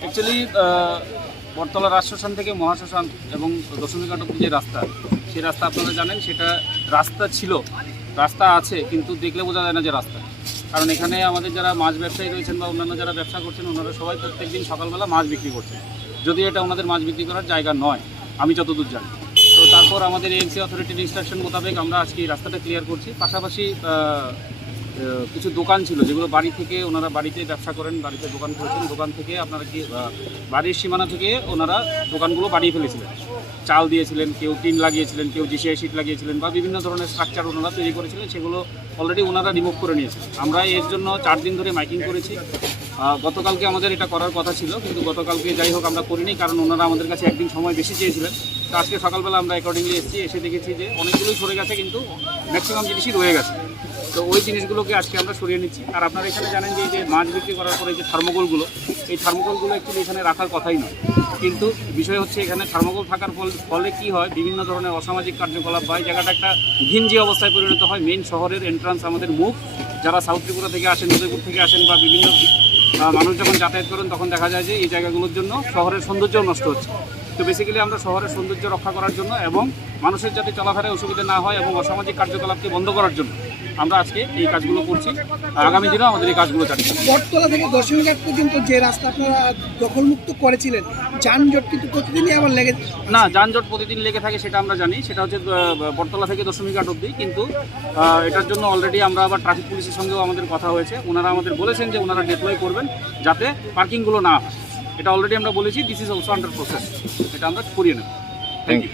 Actually বটতলা রাজশ্মশান থেকে মহাশ্মশান এবং দশমীঘাট অব্দি যে রাস্তা, সেই রাস্তা আপনারা জানেন সেটা রাস্তা ছিল, রাস্তা আছে, কিন্তু দেখলে বোঝা যায় না যে রাস্তা। কারণ এখানে আমাদের যারা মাছ ব্যবসায়ী রয়েছেন বা অন্যান্য যারা ব্যবসা করছেন, ওনারা সবাই প্রত্যেক দিন সকালবেলা মাছ বিক্রি করছেন, যদি এটা ওনাদের মাছ বিক্রি করার জায়গা নয় আমি যতদূর জানি। তো তারপর আমাদের এএমসি অথরিটির ইনস্ট্রাকশন মোতাবেক আমরা আজকে এই রাস্তাটা ক্লিয়ার করছি। পাশাপাশি কিছু দোকান ছিল যেগুলো বাড়ি থেকে ওনারা বাড়িতে ব্যবসা করেন, বাড়িতে দোকান করেছেন, দোকান থেকে আপনারা কি বাড়ির সীমানা থেকে ওনারা দোকানগুলো বাড়িয়ে ফেলেছিলেন, চাল দিয়েছিলেন, কেউ টিন লাগিয়েছিলেন, কেউ জিসিআই শিট লাগিয়েছিলেন বা বিভিন্ন ধরনের স্ট্রাকচার ওনারা তৈরি করেছিলেন, সেগুলো অলরেডি ওনারা রিমুভ করে নিয়েছিলেন। আমরা এর জন্য 4 দিন ধরে মাইকিং করেছি। গতকালকে আমাদের এটা করার কথা ছিল, কিন্তু গতকালকে যাই হোক আমরা করিনি, কারণ ওনারা আমাদের কাছে একদিন সময় বেশি চেয়েছিলেন। তো আজকে সকালবেলা আমরা অ্যাকর্ডিংলি এসেছি, এসে দেখেছি যে অনেকগুলোই সরে গেছে, কিন্তু ম্যাক্সিমাম জিনিসই রয়ে গেছে। তো ওই জিনিসগুলোকে আজকে আমরা সরিয়ে নিচ্ছি। আর আপনারা এখানে জানেন যে এই যে মাছ বিক্রি করার পরে যে থার্মোকলগুলো, এই থার্মোকলগুলো অ্যাকচুয়ালি এখানে রাখার কথাই নয়, কিন্তু বিষয় হচ্ছে এখানে থার্মোকল থাকার ফলে কী হয়, বিভিন্ন ধরনের অসামাজিক কার্যকলাপ বা এই জায়গাটা একটা ঘিঞ্জি অবস্থায় পরিণত হয়। মেইন শহরের এন্ট্রান্স আমাদের মুখ, যারা সাউথ ত্রিপুরা থেকে আসেন, উদয়পুর থেকে আসেন বা বিভিন্ন মানুষ যখন যাতায়াত করেন, তখন দেখা যায় যে এই জায়গাগুলোর জন্য শহরের সৌন্দর্য নষ্ট হচ্ছে। তো বেসিক্যালি আমরা শহরের সৌন্দর্য রক্ষা করার জন্য এবং মানুষের যাতে চলাফেরায় অসুবিধা না হয় এবং অসামাজিক কার্যকলাপকে বন্ধ করার জন্য আমরা আজকে এই কাজগুলো করছি। আগামী দিনেও আমাদের এই কাজগুলো চালিয়ে যাবে। বটতলা থেকে দশমীঘাট পর্যন্ত যে রাস্তা আপনারা দখলমুক্ত করেছিলেন, যানজট কিন্তু প্রতিদিনই আবার লেগে না, যানজট প্রতিদিন লেগে থাকে সেটা আমরা জানি, সেটা হচ্ছে বটতলা থেকে দশমীঘাট অবধি। কিন্তু এটার জন্য অলরেডি আমরা আবার ট্রাফিক পুলিশের সঙ্গেও আমাদের কথা হয়েছে, ওনারা আমাদের বলেছেন যে ওনারা ডিপ্লয় করবেন যাতে পার্কিংগুলো না হয়। এটা অলরেডি আমরা বলেছি, this is also under process, এটা আমরা করিয়ে নেব। Thank you.